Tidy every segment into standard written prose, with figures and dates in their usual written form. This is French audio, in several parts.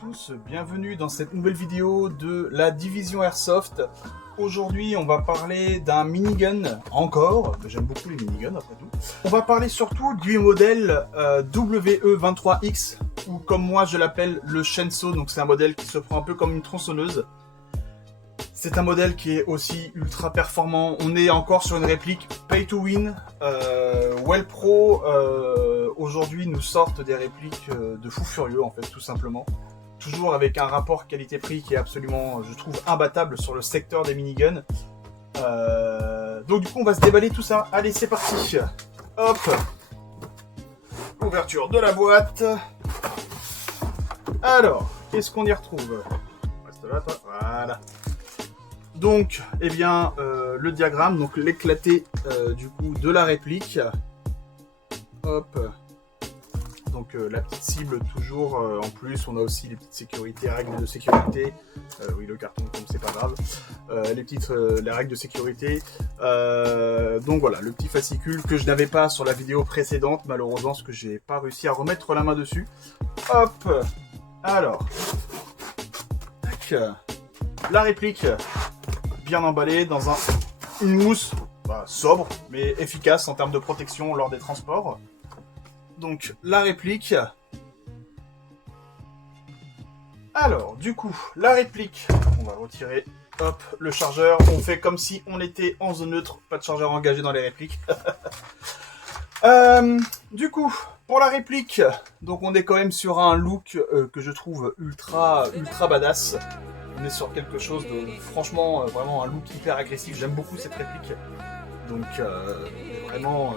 tous, bienvenue dans cette nouvelle vidéo de la division Airsoft. Aujourd'hui on va parler d'un minigun, encore, j'aime beaucoup les miniguns après tout. On va parler surtout du modèle WE23X, ou comme moi je l'appelle le Shenso, donc c'est un modèle qui se prend un peu comme une tronçonneuse. C'est un modèle qui est aussi ultra performant, on est encore sur une réplique pay to win. Wellpro aujourd'hui nous sortent des répliques de fou furieux en fait, tout simplement. Toujours avec un rapport qualité-prix qui est absolument, je trouve, imbattable sur le secteur des miniguns. Donc du coup on va se déballer tout ça. Allez, c'est parti. Hop. Ouverture de la boîte. Alors, qu'est-ce qu'on y retrouve? Reste là, toi. Voilà. Donc, eh bien, le diagramme, donc l'éclaté du coup de la réplique. Hop. Donc la petite cible toujours, en plus on a aussi les petites sécurités, règles de sécurité, oui le carton comme c'est pas grave, les règles de sécurité, donc voilà le petit fascicule que je n'avais pas sur la vidéo précédente malheureusement parce que j'ai pas réussi à remettre la main dessus. Hop, alors, tac, la réplique bien emballée dans une mousse sobre mais efficace en termes de protection lors des transports. Donc, la réplique. Alors, du coup, la réplique. On va retirer, hop, le chargeur. On fait comme si on était en zone neutre. Pas de chargeur engagé dans les répliques. Du coup, pour la réplique, donc on est quand même sur un look que je trouve ultra badass. On est sur quelque chose de, franchement, vraiment un look hyper agressif. J'aime beaucoup cette réplique. Donc, vraiment,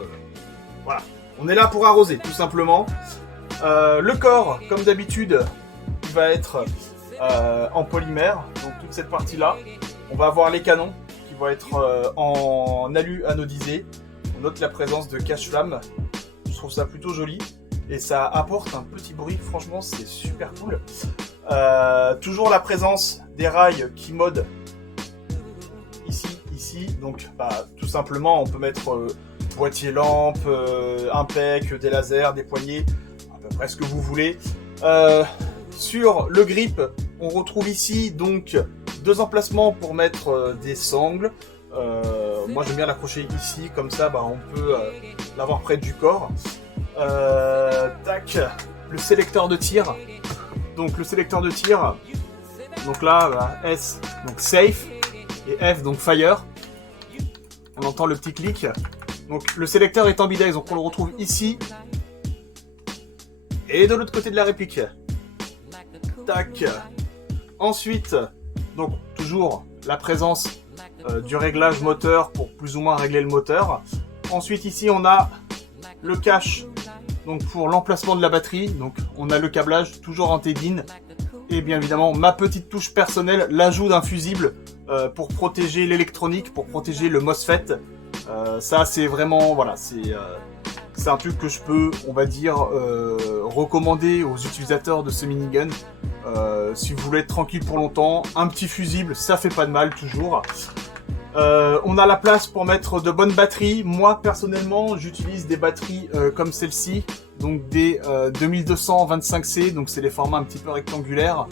voilà. On est là pour arroser, tout simplement. Le corps, comme d'habitude, va être en polymère. Donc toute cette partie-là. On va avoir les canons qui vont être en alu anodisé. On note la présence de cache-flamme. Je trouve ça plutôt joli. Et ça apporte un petit bruit. Franchement, c'est super cool. Toujours la présence des rails qui modent ici. Donc tout simplement, on peut mettre... boîtier lampe, impec, des lasers, des poignées, à peu près ce que vous voulez. Sur le grip, on retrouve ici donc deux emplacements pour mettre des sangles. Moi j'aime bien l'accrocher ici, comme ça on peut l'avoir près du corps. Tac, le sélecteur de tir. Donc le sélecteur de tir, donc là S, donc safe, et F, donc fire. On entend le petit clic. Donc le sélecteur est ambidex, donc on le retrouve ici. Et de l'autre côté de la réplique. Tac. Ensuite, donc toujours la présence du réglage moteur pour plus ou moins régler le moteur. Ensuite ici on a le cache, donc pour l'emplacement de la batterie. Donc on a le câblage toujours en T-DIN. Et bien évidemment ma petite touche personnelle, l'ajout d'un fusible pour protéger l'électronique, pour protéger le MOSFET. Ça c'est vraiment, voilà, c'est un truc que je peux, on va dire, recommander aux utilisateurs de ce minigun. Si vous voulez être tranquille pour longtemps, un petit fusible, ça fait pas de mal toujours. On a la place pour mettre de bonnes batteries. Moi personnellement, j'utilise des batteries comme celle-ci, donc des 2225C, donc c'est les formats un petit peu rectangulaires.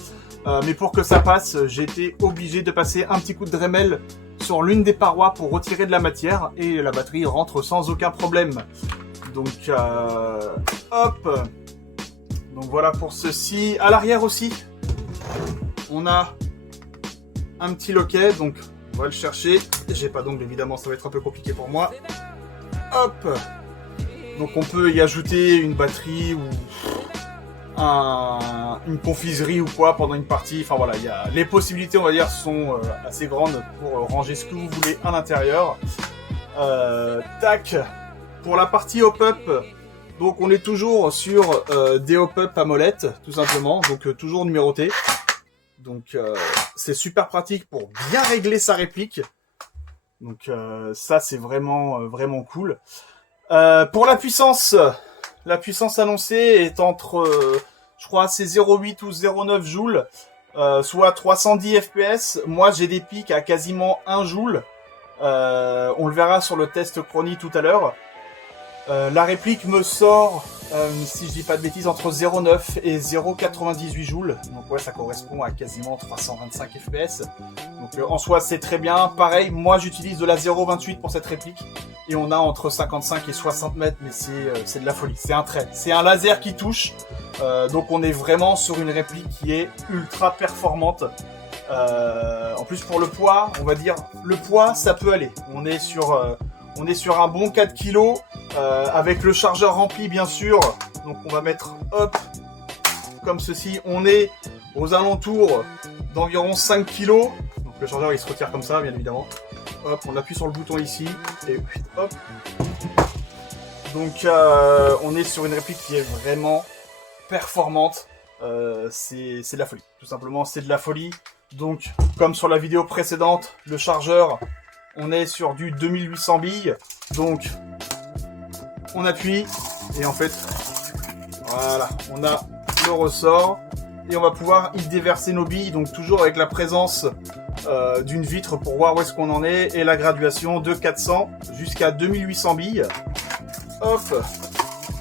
Mais pour que ça passe, j'ai été obligé de passer un petit coup de Dremel sur l'une des parois pour retirer de la matière et la batterie rentre sans aucun problème. Donc hop. Donc voilà pour ceci. À l'arrière aussi, on a un petit loquet, donc on va le chercher. J'ai pas d'ongle évidemment, ça va être un peu compliqué pour moi. Hop. Donc on peut y ajouter une batterie ou une confiserie ou quoi pendant une partie. Enfin voilà, les possibilités on va dire sont assez grandes pour ranger ce que vous voulez à l'intérieur. Tac. Pour la partie hop-up, donc on est toujours sur des hop-up à molette tout simplement, donc toujours numéroté. Donc c'est super pratique pour bien régler sa réplique. Donc ça c'est vraiment cool. Pour la puissance annoncée est entre, je crois, c'est 0,8 ou 0,9 joules, soit 310 fps. Moi, j'ai des pics à quasiment 1 joule. On le verra sur le test Chronie tout à l'heure. La réplique me sort, si je dis pas de bêtises, entre 0,9 et 0,98 joules. Donc ouais, ça correspond à quasiment 325 FPS. Donc en soi, c'est très bien. Pareil, moi j'utilise de la 0,28 pour cette réplique. Et on a entre 55 et 60 mètres, mais c'est de la folie. C'est un trait. C'est un laser qui touche. Donc on est vraiment sur une réplique qui est ultra performante. En plus pour le poids, on va dire, le poids ça peut aller. On est sur un bon 4 kg avec le chargeur rempli bien sûr. Donc on va mettre hop comme ceci. On est aux alentours d'environ 5 kg. Donc le chargeur il se retire comme ça bien évidemment. Hop, on appuie sur le bouton ici et hop. Donc on est sur une réplique qui est vraiment performante. C'est de la folie. Tout simplement c'est de la folie. Donc comme sur la vidéo précédente, le chargeur, on est sur du 2800 billes. Donc on appuie et en fait voilà, on a le ressort et on va pouvoir y déverser nos billes. Donc toujours avec la présence d'une vitre pour voir où est-ce qu'on en est et la graduation de 400 jusqu'à 2800 billes. Hop.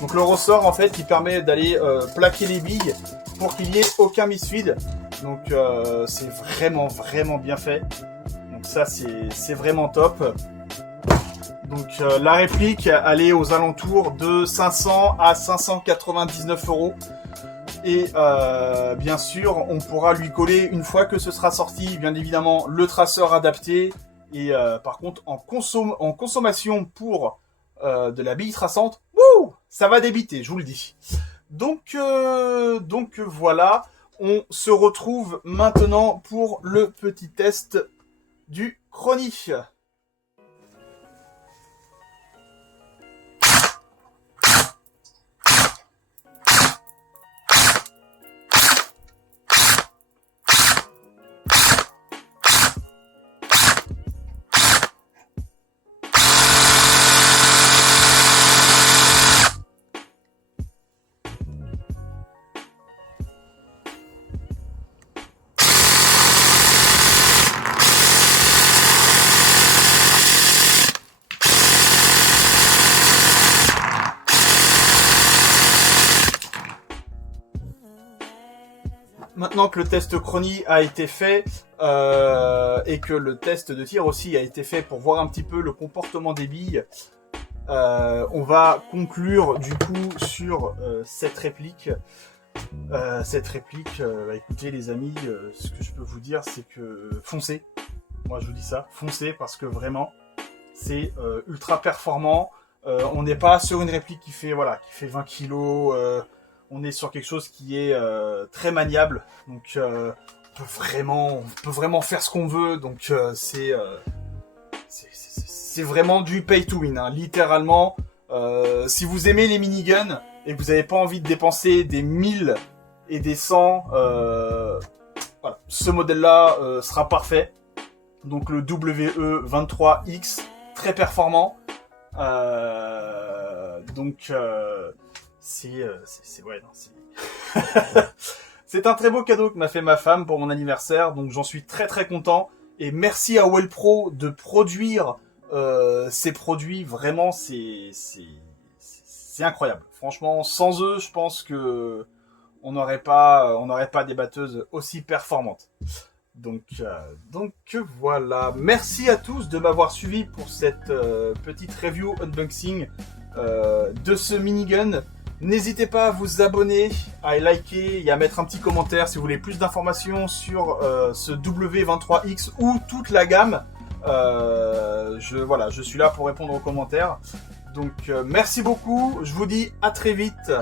Donc le ressort en fait il permet d'aller plaquer les billes pour qu'il n'y ait aucun misfeed. Donc c'est vraiment bien fait. Donc ça c'est vraiment top. Donc la réplique elle est aux alentours de 500 à 599 €. Et bien sûr on pourra lui coller une fois que ce sera sorti bien évidemment le traceur adapté. Et par contre en consommation pour de la bille traçante, wouh, ça va débiter, je vous le dis. Donc voilà. On se retrouve maintenant pour le petit test du Chrony. Maintenant que le test Chrony a été fait et que le test de tir aussi a été fait pour voir un petit peu le comportement des billes, on va conclure du coup sur cette réplique. Écoutez les amis, ce que je peux vous dire c'est que foncez. Moi je vous dis ça, foncez parce que vraiment c'est ultra performant. On n'est pas sur une réplique qui fait 20 kilos. On est sur quelque chose qui est très maniable, donc on peut vraiment faire ce qu'on veut. Donc c'est vraiment du pay to win, hein, littéralement. Si vous aimez les miniguns et que vous n'avez pas envie de dépenser des 1000 et des 100, voilà, ce modèle-là sera parfait. Donc le WE23X, très performant. C'est un très beau cadeau que m'a fait ma femme pour mon anniversaire, donc j'en suis très content. Et merci à Wellpro de produire ces produits, vraiment c'est incroyable. Franchement, sans eux, je pense que on n'aurait pas des batteuses aussi performantes. Donc voilà, merci à tous de m'avoir suivi pour cette petite review unboxing de ce minigun. N'hésitez pas à vous abonner, à liker et à mettre un petit commentaire si vous voulez plus d'informations sur ce W23X ou toute la gamme. Je suis là pour répondre aux commentaires. Donc merci beaucoup, je vous dis à très vite.